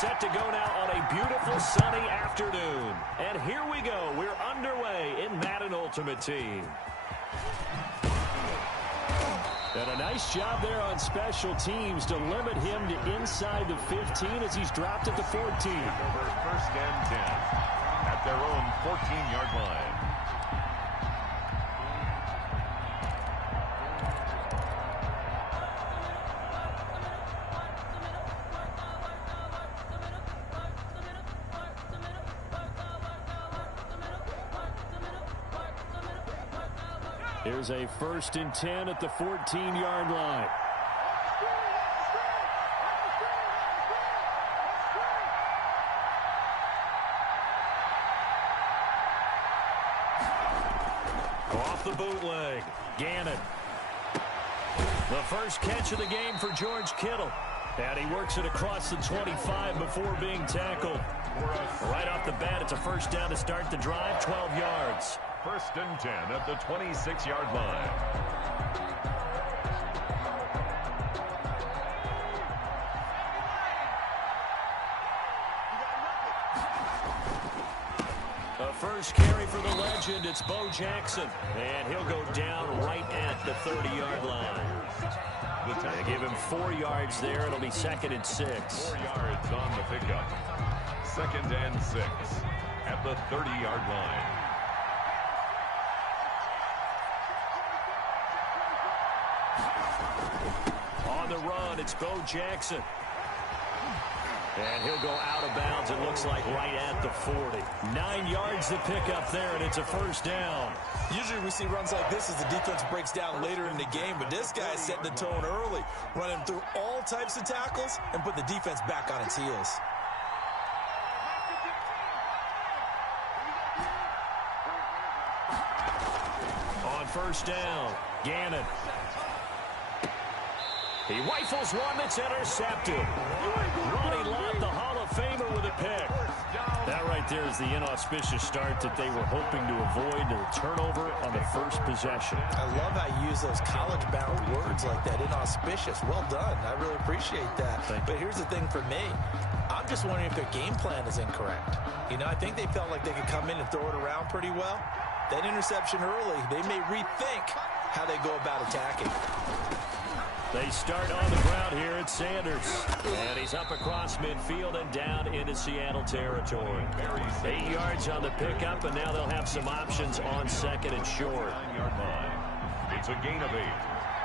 Set to go now on a beautiful sunny afternoon. And here we go. We're underway in Madden Ultimate Team. And a nice job there on special teams to limit him to inside the 15 as he's dropped at the 14. Over 1st and 10 at their own 14-yard line. Here's a 1st and 10 at the 14-yard line. Off the bootleg. Gannon. The first catch of the game for George Kittle. And he works it across the 25 before being tackled. Right off the bat, it's a 1st down to start the drive, 12 yards. 1st and 10 at the 26-yard line. The first carry for the legend, it's Bo Jackson. And he'll go down right at the 30-yard line. They give him 4 yards there. It'll be 2nd and 6. 4 yards on the pickup. 2nd and 6 at the 30-yard line. On the run, it's Bo Jackson. And he'll go out of bounds, it looks like, right at the 40. 9 yards to pick up there, and it's a 1st down. Usually we see runs like this as the defense breaks down later in the game, but this guy is setting the tone early, running through all types of tackles and put the defense back on its heels. On 1st down, Gannon. He rifles one that's intercepted. Ronnie Lott, the Hall of Famer, with a pick. That right there is the inauspicious start that they were hoping to avoid, the turnover on the first possession. I love how you use those college-bound words like that, inauspicious. Well done. I really appreciate that. But here's the thing for me. I'm just wondering if their game plan is incorrect. You know, I think they felt like they could come in and throw it around pretty well. That interception early, they may rethink how they go about attacking. They start on the ground here at Sanders. And he's up across midfield and down into Seattle territory. 8 yards on the pickup, and now they'll have some options on 2nd and short. 9-yard line. It's a gain of 8.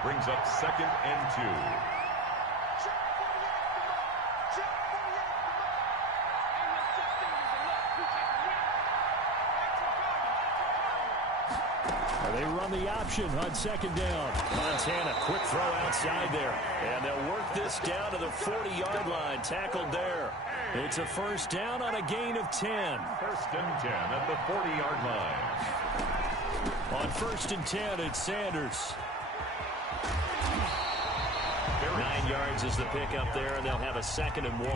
Brings up 2nd and 2. They run the option on 2nd down. Montana, quick throw outside there. And they'll work this down to the 40-yard line. Tackled there. It's a 1st down on a gain of 10. 1st and 10 at the 40-yard line. On 1st and 10, it's Sanders. 9 yards is the pickup there, and they'll have a 2nd and 1.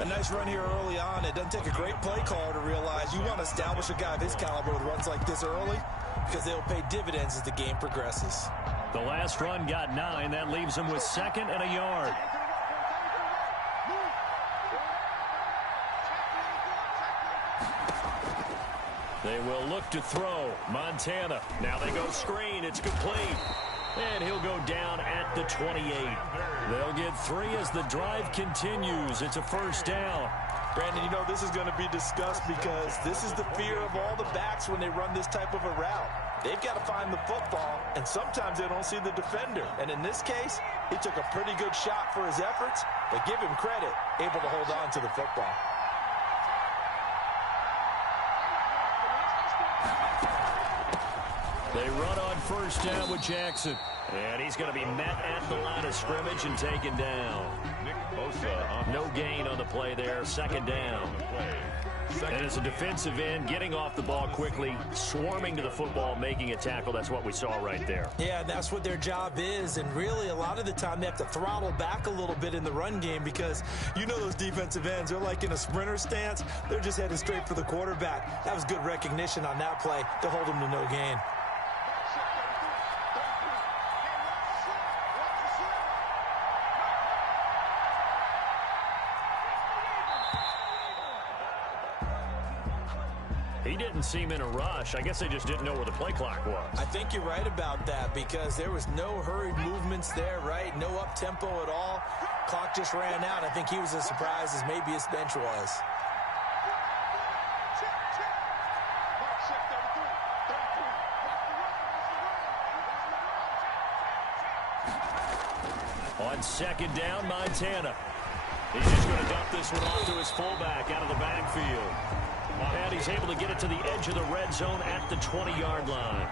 A nice run here early on. It doesn't take a great play caller to realize you want to establish a guy of his caliber with runs like this early, because they'll pay dividends as the game progresses. The last run got 9. That leaves them with 2nd and a yard. They will look to throw. Montana. Now they go screen. It's complete. And he'll go down at the 28. They'll get 3 as the drive continues. It's a 1st down. Brandon, you know, this is going to be discussed because this is the fear of all the backs when they run this type of a route. They've got to find the football, and sometimes they don't see the defender. And in this case, he took a pretty good shot for his efforts, but give him credit, able to hold on to the football. They run on 1st down with Jackson. And he's going to be met at the line of scrimmage and taken down. No gain on the play there. 2nd down. And as a defensive end, getting off the ball quickly, swarming to the football, making a tackle. That's what we saw right there. Yeah, that's what their job is. And really, a lot of the time, they have to throttle back a little bit in the run game because you know those defensive ends, they're like in a sprinter stance. They're just headed straight for the quarterback. That was good recognition on that play to hold them to no gain. He didn't seem in a rush. I guess they just didn't know where the play clock was. I think you're right about that because there was no hurried movements there, right? No up-tempo at all. Clock just ran out. I think he was as surprised as maybe his bench was. On second down, Montana. He's just going to dump this one off to his fullback out of the backfield. And he's able to get it to the edge of the red zone at the 20-yard line.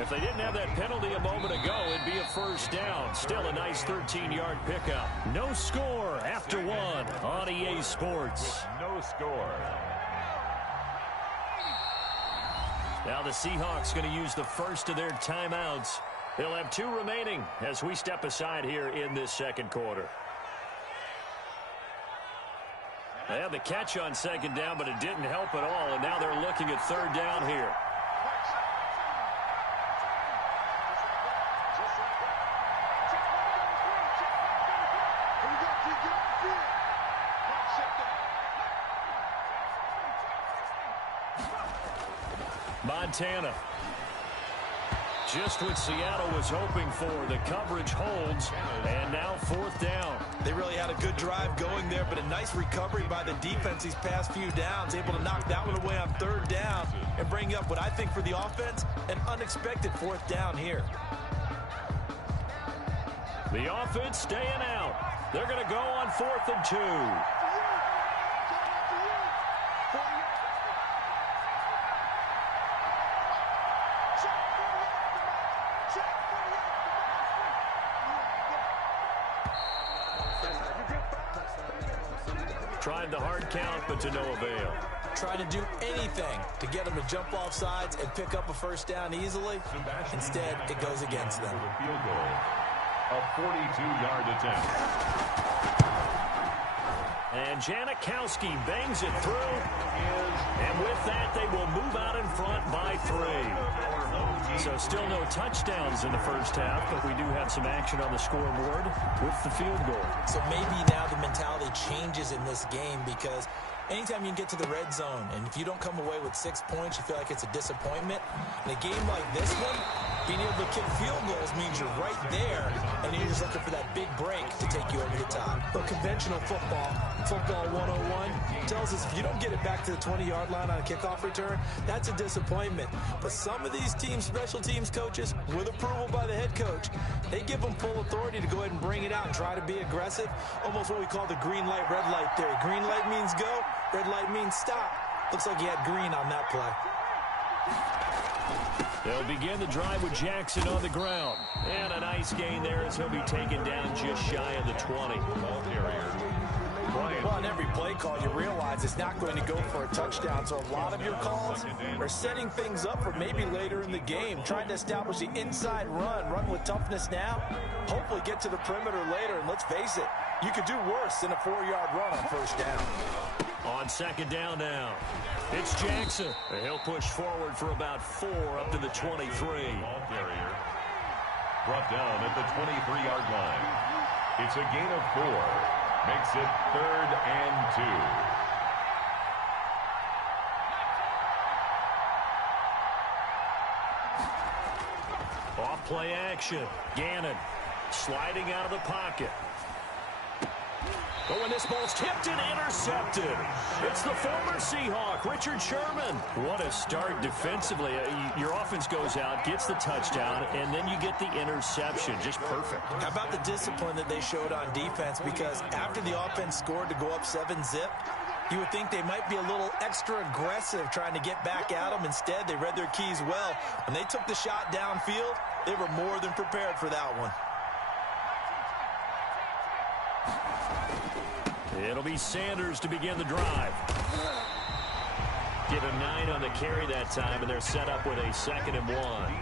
If they didn't have that penalty a moment ago, it'd be a first down. Still a nice 13-yard pickup. No score after one on EA Sports. No score. Now the Seahawks going to use the first of their timeouts. They'll have 2 remaining as we step aside here in this second quarter. They had the catch on second down, but it didn't help at all, and now they're looking at third down here. Montana. Just what Seattle was hoping for. The coverage holds, and now fourth down. They really had a good drive going there, but a nice recovery by the defense these past few downs, able to knock that one away on third down and bring up what I think for the offense, an unexpected fourth down here. The offense staying out. They're going to go on 4th and 2. Tried the hard count, but to no avail. Trying to do anything to get them to jump off sides and pick up a first down easily. Instead, it goes against them. A field goal. A 42-yard attempt. And Janikowski bangs it through. And with that, they will move out in front by 3. So still no touchdowns in the first half, but we do have some action on the scoreboard with the field goal. So maybe now the mentality changes in this game because anytime you can get to the red zone, and if you don't come away with 6 points, you feel like it's a disappointment. In a game like this one, being able to kick field goals means you're right there, and you're just looking for that big break to take you over the top. But conventional football 101, tells us if you don't get it back to the 20-yard line on a kickoff return, that's a disappointment. But some of these teams, special teams coaches, with approval by the head coach, they give them full authority to go ahead and bring it out and try to be aggressive, almost what we call the green light, red light theory. Green light means go, red light means stop. Looks like he had green on that play. They'll begin the drive with Jackson on the ground. And a nice gain there as he'll be taken down just shy of the 20. Ball carrier. Well, on every play call, you realize it's not going to go for a touchdown. So a lot of your calls are setting things up for maybe later in the game, trying to establish the inside run with toughness now, hopefully get to the perimeter later. And let's face it, you could do worse than a 4-yard run on first down. On second down now, it's Jackson. He'll push forward for about 4 up to the 23. Ball carrier brought down at the 23-yard line. It's a gain of 4. Makes it 3rd and 2. Off play action. Gannon sliding out of the pocket. Oh, and this ball's tipped and intercepted. It's the former Seahawk, Richard Sherman. What a start defensively. Your offense goes out, gets the touchdown, and then you get the interception. Just perfect. How about the discipline that they showed on defense? Because after the offense scored to go up 7-zip, you would think they might be a little extra aggressive trying to get back at them. Instead, they read their keys well. When they took the shot downfield, they were more than prepared for that one. It'll be Sanders to begin the drive. Get a 9 on the carry that time, and they're set up with a 2nd and 1.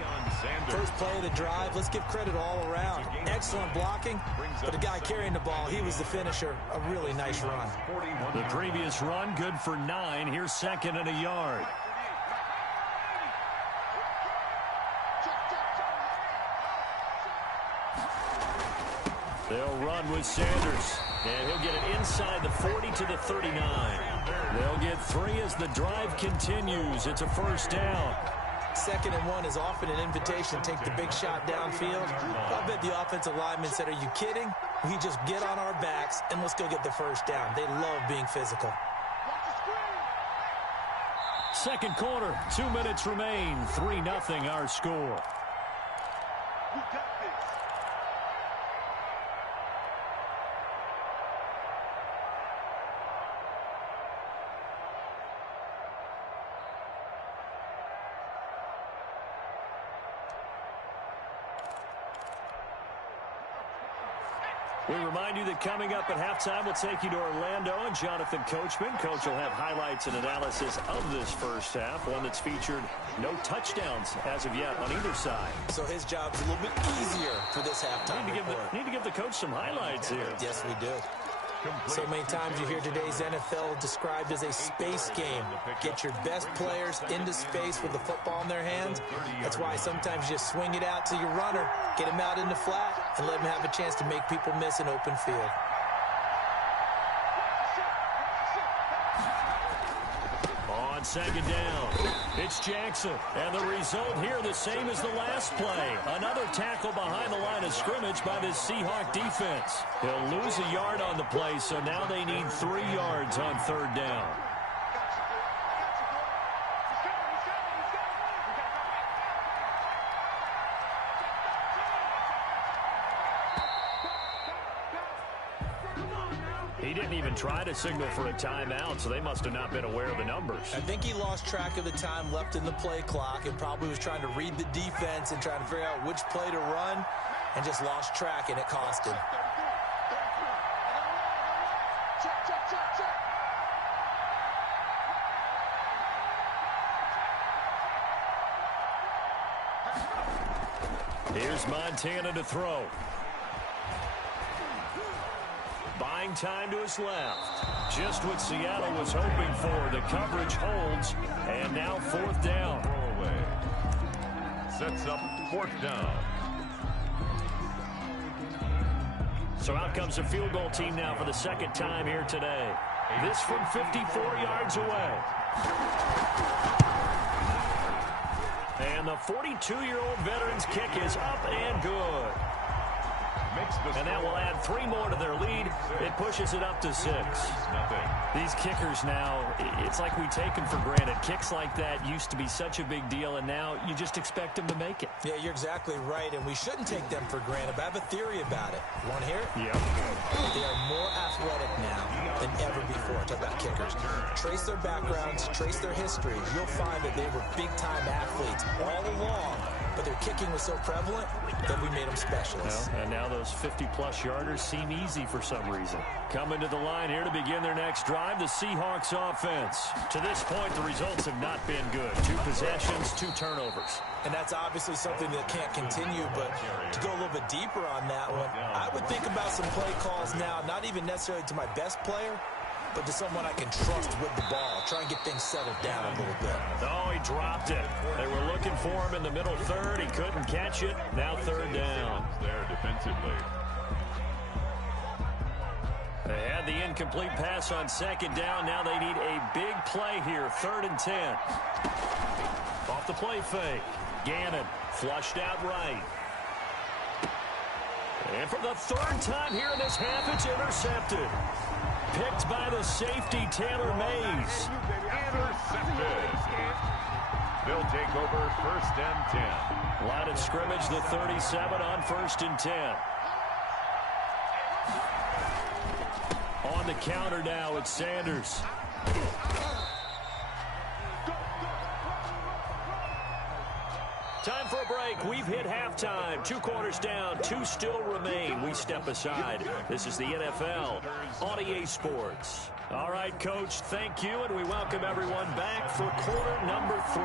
First play of the drive, let's give credit all around. Excellent blocking, but the guy carrying the ball, he was the finisher. A really nice run. The previous run, good for 9. Here's 2nd and a yard. They'll run with Sanders. And he'll get it inside the 40 to the 39. They'll get 3 as the drive continues. It's a first down. 2nd and 1 is often an invitation to take the big shot downfield. I bet the offensive lineman said, are you kidding? We just get on our backs and let's go get the first down. They love being physical. Second quarter, 2 minutes remain. 3-0 our score. We remind you that coming up at halftime, we'll take you to Orlando and Jonathan Coachman. Coach will have highlights and analysis of this first half, one that's featured no touchdowns as of yet on either side. So his job's a little bit easier for this halftime report. Need to give the coach some highlights here. Yes, we do. So many times you hear today's NFL described as a space game. Get your best players into space with the football in their hands. That's why sometimes you swing it out to your runner, get him out in the flat, and let him have a chance to make people miss an open field. On second down, it's Jackson. And the result here the same as the last play. Another tackle behind the line of scrimmage by this Seahawk defense. He'll lose a yard on the play, so now they need 3 yards on third down. He didn't even try to signal for a timeout, so they must have not been aware of the numbers. I think he lost track of the time left in the play clock and probably was trying to read the defense and trying to figure out which play to run and just lost track, and it cost him. Here's Montana to throw. Buying time to his left. Just what Seattle was hoping for. The coverage holds. And now 4th down. Throwaway. Sets up 4th down. So out comes a field goal team now for the 2nd time here today. This from 54 yards away. And the 42-year-old veteran's kick is up and good. And that will add 3 more to their lead. It pushes it up to 6. These kickers now, it's like we take them for granted. Kicks like that used to be such a big deal, and now you just expect them to make it. Yeah, you're exactly right, and we shouldn't take them for granted. But I have a theory about it. You want to hear it? Yeah. They are more athletic now than ever before. Talk about kickers. Trace their backgrounds, trace their history. You'll find that they were big-time athletes all along, but their kicking was so prevalent that we made them specialists. Well, and now those 50-plus yarders seem easy for some reason. Coming to the line here to begin their next drive, the Seahawks offense. To this point, the results have not been good. 2 possessions, 2 turnovers. And that's obviously something that can't continue, but to go a little bit deeper on that one, I would think about some play calls now, not even necessarily to my best player, but to someone I can trust with the ball. Try and get things settled down a little bit. Oh, he dropped it. They were looking for him in the middle third. He couldn't catch it. Now 3rd down. There defensively. They had the incomplete pass on 2nd down. Now they need a big play here. 3rd and 10. Off the play fake. Gannon flushed out right. And for the 3rd time here in this half, it's intercepted. Picked by the safety, Taylor Mays. Intercepted. They'll take over 1st and 10. Line of scrimmage, the 37 on 1st and 10. On the counter now, it's Sanders. Time for a break. We've hit halftime. 2 quarters down, 2 still remain. We step aside. This is the NFL on EA Sports. All right, Coach, thank you, and we welcome everyone back for quarter number 3.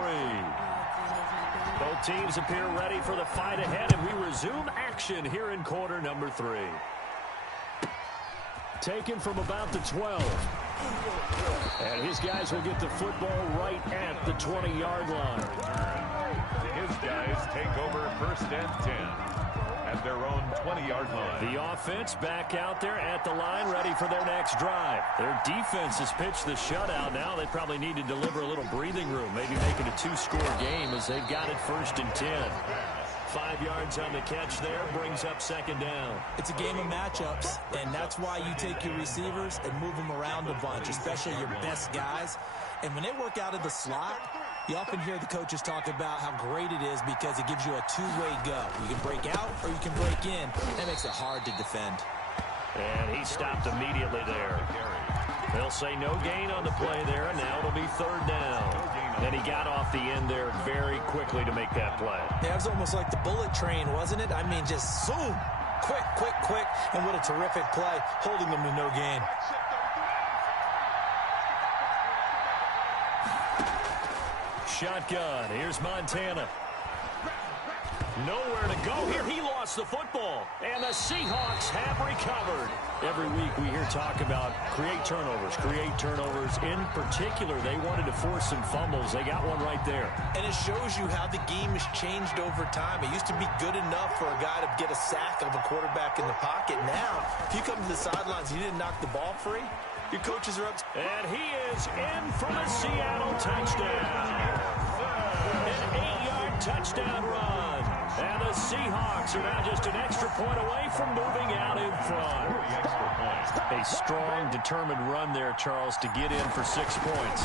Both teams appear ready for the fight ahead, and we resume action here in quarter number 3. Taken from about the 12. And his guys will get the football right at the 20-yard line. His guys take over 1st and 10. at their own 20-yard line. The offense back out there at the line, ready for their next drive. Their defense has pitched the shutout. Now they probably need to deliver a little breathing room, maybe make it a 2-score game as they've got it 1st and 10. 5 yards on the catch there, brings up 2nd down. It's a game of matchups, and that's why you take your receivers and move them around a bunch, especially your best guys. And when they work out of the slot, you often hear the coaches talk about how great it is because it gives you a two-way go. You can break out or you can break in. That makes it hard to defend. And he stopped immediately there. They'll say no gain on the play there, and now it'll be 3rd down. And he got off the end there very quickly to make that play. Yeah, it was almost like the bullet train, wasn't it? I mean, just zoom. Quick, quick, quick. And what a terrific play, holding them to no gain. Shotgun. Here's Montana. Nowhere to go here. He lost the football. And the Seahawks have recovered. Every week we hear talk about create turnovers. In particular, they wanted to force some fumbles. They got one right there. And it shows you how the game has changed over time. It used to be good enough for a guy to get a sack of a quarterback in the pocket. Now, if you come to the sidelines and you didn't knock the ball free, your coaches are up. And he is in for the Seattle touchdown. An 8-yard touchdown run. And the Seahawks are now just an extra point away from moving out in front. A strong, determined run there, Charles, to get in for 6 points.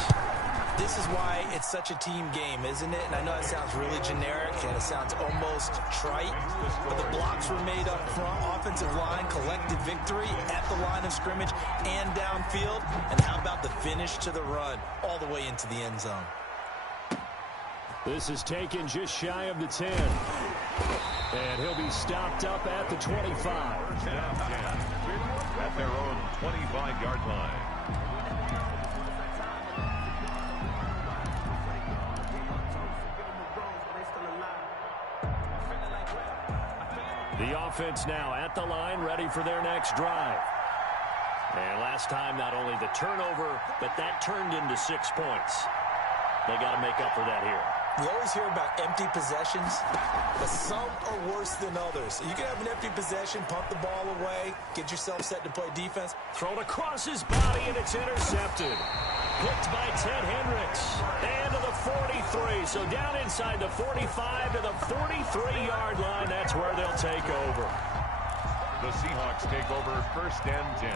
This is why it's such a team game, isn't it? And I know it sounds really generic and it sounds almost trite, but the blocks were made up front, offensive line, collective victory at the line of scrimmage and downfield. And how about the finish to the run all the way into the end zone? This is taken just shy of the 10. And he'll be stopped up at the 25. 1st down 10 at their own 25-yard line. The offense now at the line, ready for their next drive. And last time, not only the turnover, but that turned into 6 points. They got to make up for that here. We always hear about empty possessions, but some are worse than others. You can have an empty possession, pump the ball away, get yourself set to play defense. Thrown across his body, and it's intercepted. Picked by Ted Hendricks. And to the 43. So down inside the 45 to the 43-yard line. That's where they'll take over. The Seahawks take over 1st and 10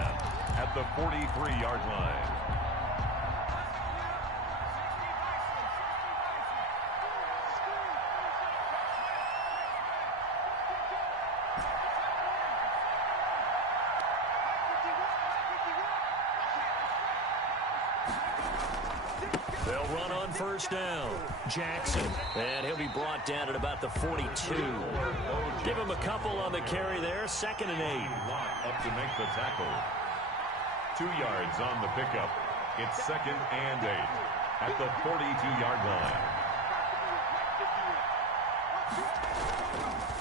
at the 43-yard line. They'll run on 1st down. Jackson. And he'll be brought down at about the 42. Give him a couple on the carry there. 2nd and 8. Up to make the tackle. 2 yards on the pickup. It's 2nd and 8 at the 42-yard line.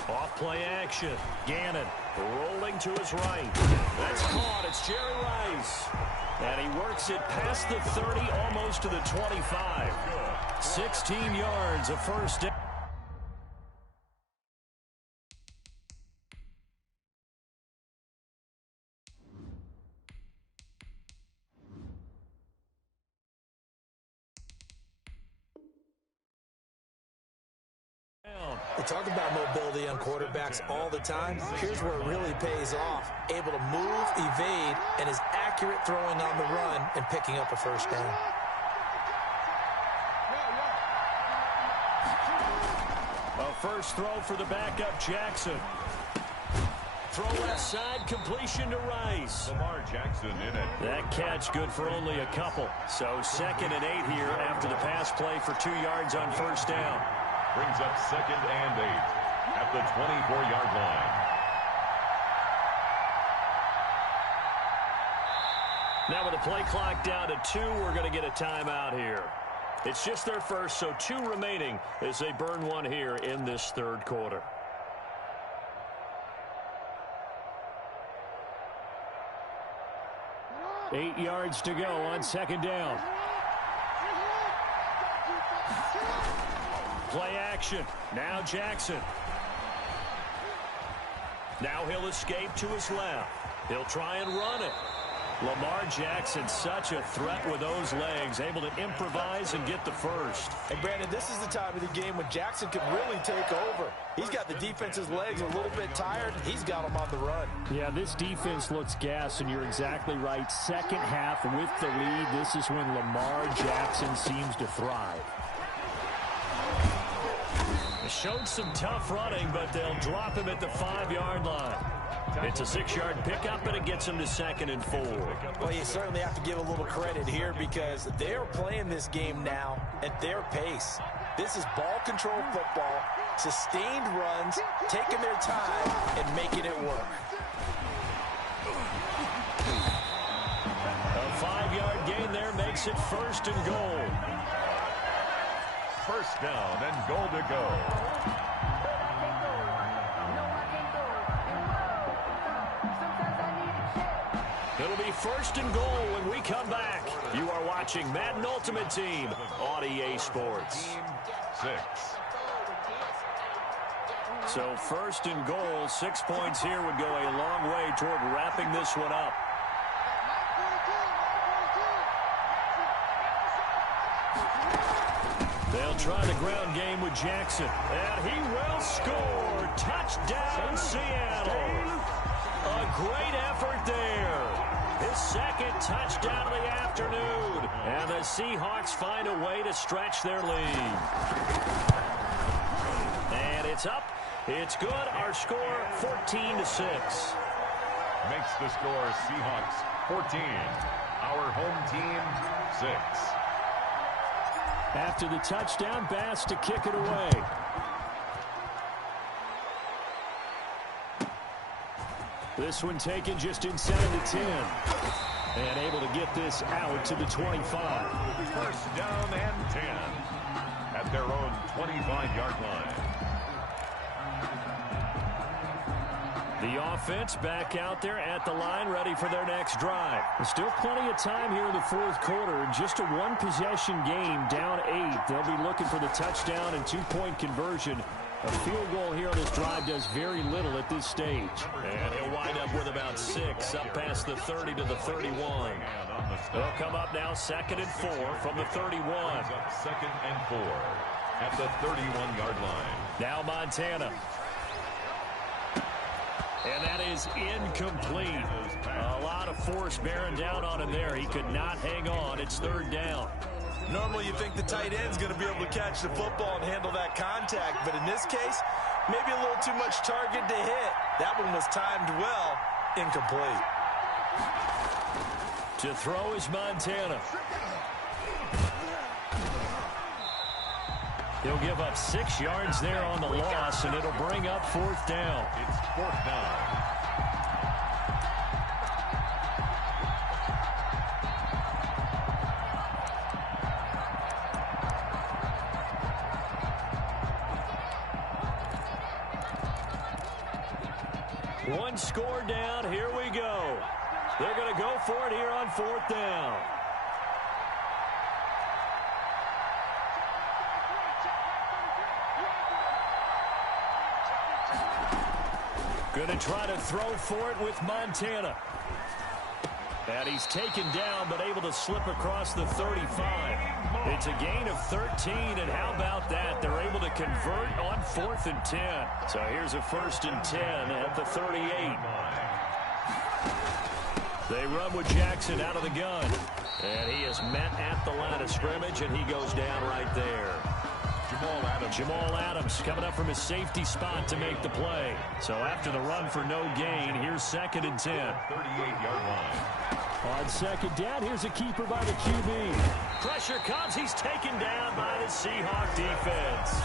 Off play action. Gannon rolling to his right. That's caught. It's Jerry Rice. And he works it past the 30, almost to the 25. 16 yards, a 1st down. We talk about mobility on quarterbacks all the time. Here's where it really pays off. Able to move, evade, and is accurate throwing on the run and picking up a 1st down. A first throw for the backup, Jackson. Throw left side, completion to Rice. Lamar Jackson in it. That catch good for only a couple. So 2nd and 8 here after the pass play for 2 yards on 1st down. Brings up 2nd and 8 at the 24-yard line. Now with the play clock down to 2, we're going to get a timeout here. It's just their first, so 2 remaining as they burn one here in this 3rd quarter. Eight yards to go on 2nd down. Play action. Now Jackson. Now he'll escape to his left. He'll try and run it. Lamar Jackson, such a threat with those legs, able to improvise and get the first. And, Brandon, this is the time of the game when Jackson can really take over. He's got the defense's legs a little bit tired. He's got them on the run. Yeah, this defense looks gassed, and you're exactly right. Second half with the lead, this is when Lamar Jackson seems to thrive. Showed some tough running, but they'll drop him at the 5-yard line. It's a 6-yard pickup, and it gets him to 2nd and 4. Well, you certainly have to give a little credit here because they're playing this game now at their pace. This is ball control football, sustained runs, taking their time, and making it work. A 5-yard gain there makes it 1st and goal. First down and goal to go. It'll be 1st and goal when we come back. You are watching Madden Ultimate Team on EA Sports. 6. So 1st and goal, 6 points here would go a long way toward wrapping this one up. They'll try the ground game with Jackson. And he will score. Touchdown, Seattle. A great effort there. His 2nd touchdown of the afternoon. And the Seahawks find a way to stretch their lead. And it's up. It's good. Our score, 14-6. Makes the score Seahawks 14. Our home team 6. After the touchdown, Bass to kick it away. This one taken just inside the 10. And able to get this out to the 25. First down and 10 at their own 25-yard line. The offense back out there at the line, ready for their next drive. There's still plenty of time here in the 4th quarter. Just a one-possession game, down 8. They'll be looking for the touchdown and 2-point conversion. A field goal here on this drive does very little at this stage. And he'll wind up with about 6, up past the 30 to the 31. They'll come up now 2nd and 4 from the 31. Up 2nd and 4 at the 31-yard line. Now Montana. And that is incomplete. A lot of force bearing down on him there. He could not hang on. It's 3rd down. Normally you think the tight end's going to be able to catch the football and handle that contact, but in this case, maybe a little too much target to hit. That one was timed well, incomplete. To throw is Montana. He'll give up 6 yards there on the loss, and it'll bring up 4th down. It's 4th down. One score down. Here we go. They're going to go for it here on 4th down. Going to try to throw for it with Montana. And he's taken down, but able to slip across the 35. It's a gain of 13, and how about that? They're able to convert on 4th and 10. So here's a 1st and 10 at the 38. They run with Jackson out of the gun. And he is met at the line of scrimmage, and he goes down right there. Jamal Adams coming up from his safety spot to make the play. So after the run for no gain, here's 2nd and 10. 38-yard line. On 2nd down, here's a keeper by the QB. Pressure comes. He's taken down by the Seahawk defense.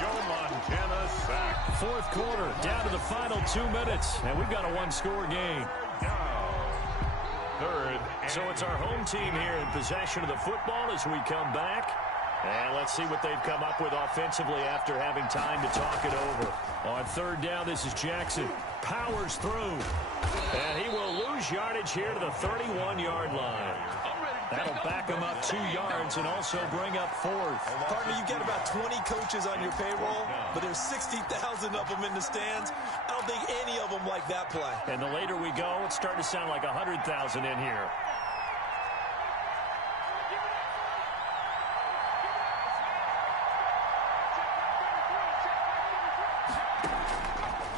Joe Montana sacked. 4th quarter, down to the final 2 minutes. And we've got a one-score game. Now, 3rd. So it's our home team here in possession of the football as we come back. And let's see what they've come up with offensively after having time to talk it over. On 3rd down, this is Jackson. Powers through. And he will lose yardage here to the 31-yard line. I'm ready That'll back them up 2 yards and also bring up 4th. Partner, you've got about 20 coaches on your payroll, but there's 60,000 of them in the stands. I don't think any of them like that play. And the later we go, it's starting to sound like 100,000 in here.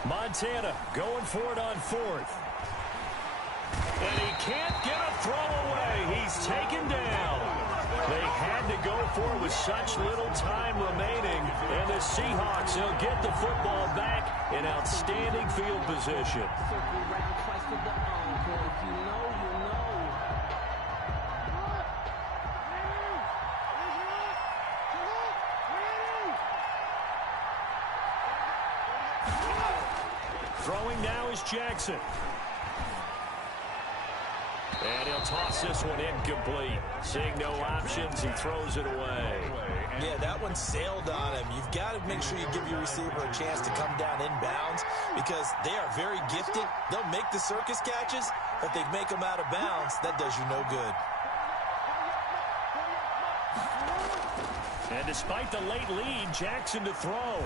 Montana going for it on 4th. And he can't get a throw away. He's taken down. They had to go for it with such little time remaining. And the Seahawks will get the football back in outstanding field position. Throwing now is Jackson. And he'll toss this one incomplete. Seeing no options, he throws it away. Yeah, that one sailed on him. You've got to make sure you give your receiver a chance to come down inbounds because they are very gifted. They'll make the circus catches, but they make them out of bounds. That does you no good. And despite the late lead, Jackson to throw.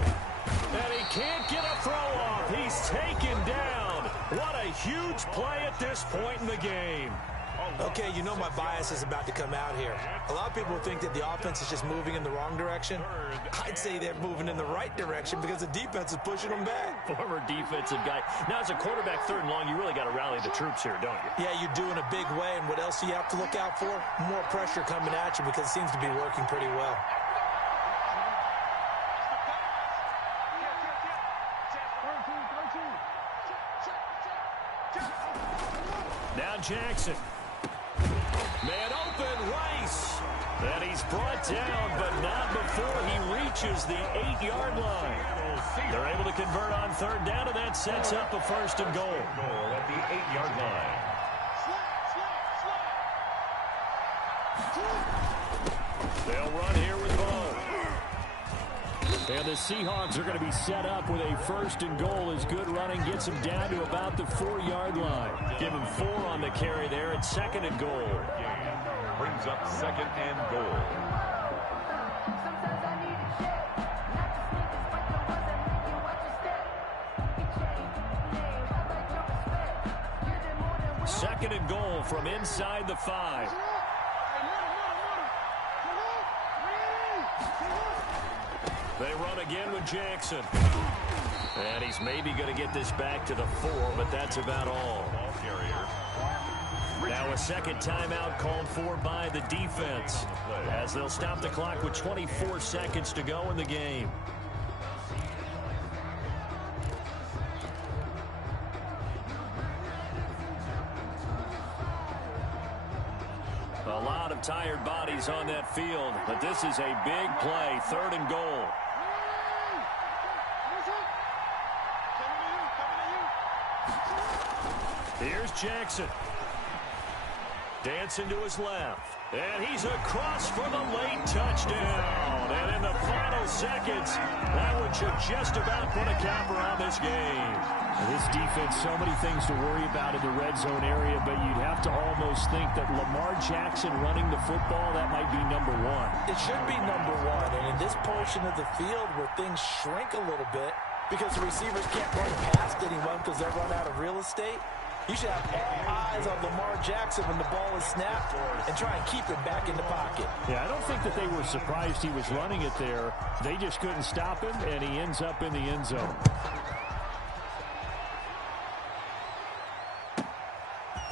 And he can't get a throw off. He's taken down. What a huge play at this point in the game. Okay, you know my bias is about to come out here. A lot of people think that the offense is just moving in the wrong direction. I'd say they're moving in the right direction because the defense is pushing them back. Former defensive guy. Now, as a quarterback, 3rd and long, you really got to rally the troops here, don't you? Yeah, you're doing a big way, and what else do you have to look out for? More pressure coming at you because it seems to be working pretty well. Now Jackson. Man open, Rice. And he's brought down, but not before he reaches the 8-yard line. They're able to convert on 3rd down, and that sets up a 1st and goal. At the 8-yard line. They'll run here with Bo. And the Seahawks are going to be set up with a 1st and goal as good running gets them down to about the 4-yard line. Give him 4 on the carry there at 2nd and goal. Brings up 2nd and goal. Second and goal from inside the 5. They run again with Jackson. And he's maybe going to get this back to the 4, but that's about all. Now a second timeout called for by the defense as they'll stop the clock with 24 seconds to go in the game. A lot of tired bodies on that field, but this is a big play, 3rd and goal. Here's Jackson. Dancing to his left. And he's across for the late touchdown. And in the final seconds, that one should just about put a capper on this game. This defense, so many things to worry about in the red zone area, but you'd have to almost think that Lamar Jackson running the football, that might be number 1. It should be number 1. And in this portion of the field where things shrink a little bit because the receivers can't run past anyone because they'll run out of real estate, you should have all eyes on Lamar Jackson when the ball is snapped and try and keep him back in the pocket. Yeah, I don't think that they were surprised he was running it there. They just couldn't stop him, and he ends up in the end zone.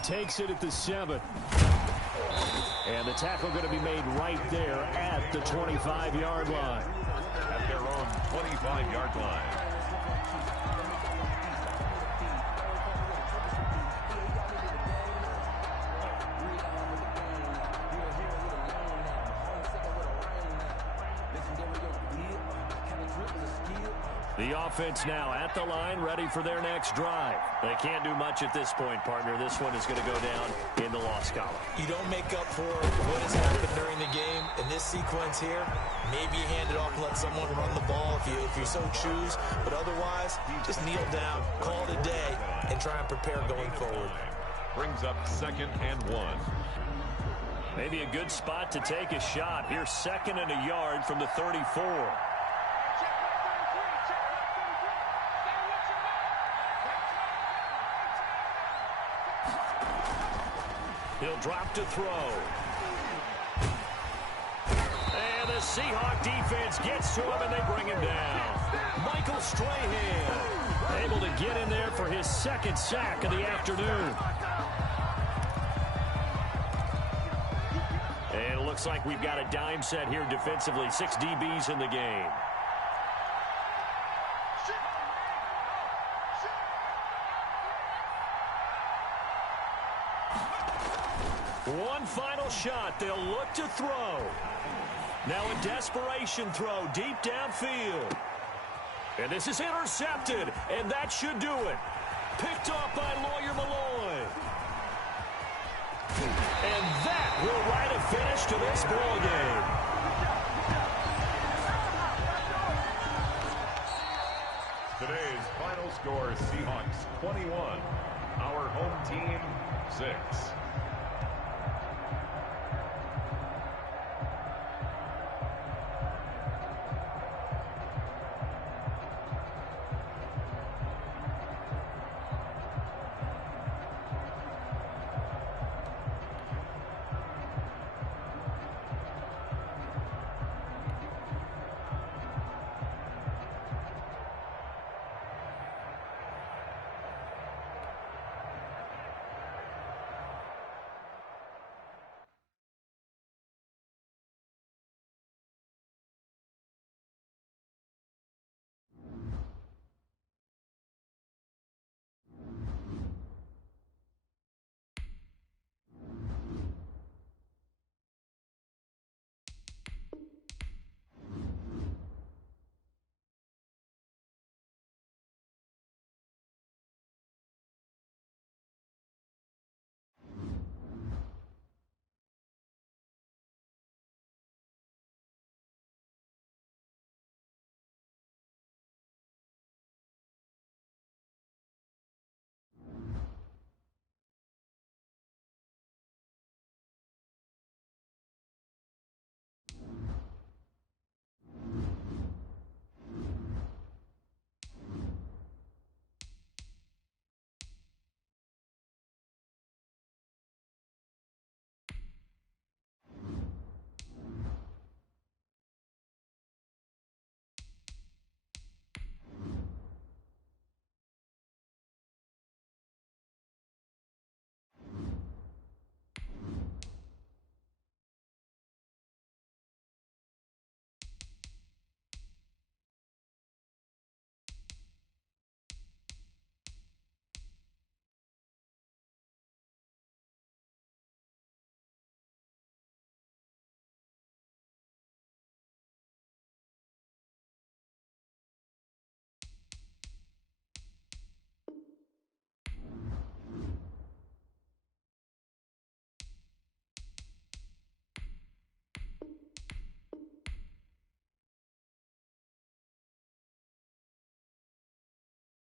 Takes it at the 7. And the tackle going to be made right there at the 25-yard line. At their own 25-yard line. The offense now at the line, ready for their next drive. They can't do much at this point, partner. This one is going to go down in the loss column. You don't make up for what has happened during the game. In this sequence here, maybe you hand it off and let someone run the ball if you so choose. But otherwise, just kneel down, call it a day, and try and prepare going forward. Brings up 2nd and 1. Maybe a good spot to take a shot. Here's 2nd and a yard from the 34. He'll drop to throw. And the Seahawk defense gets to him, and they bring him down. Michael Strahan able to get in there for his 2nd sack of the afternoon. And it looks like we've got a dime set here defensively. 6 DBs in the game. One final shot. They'll look to throw. Now a desperation throw deep downfield. And this is intercepted, and that should do it. Picked off by Lawyer Malloy. And that will write a finish to this ball game. Today's final score, Seahawks 21. Our home team, 6.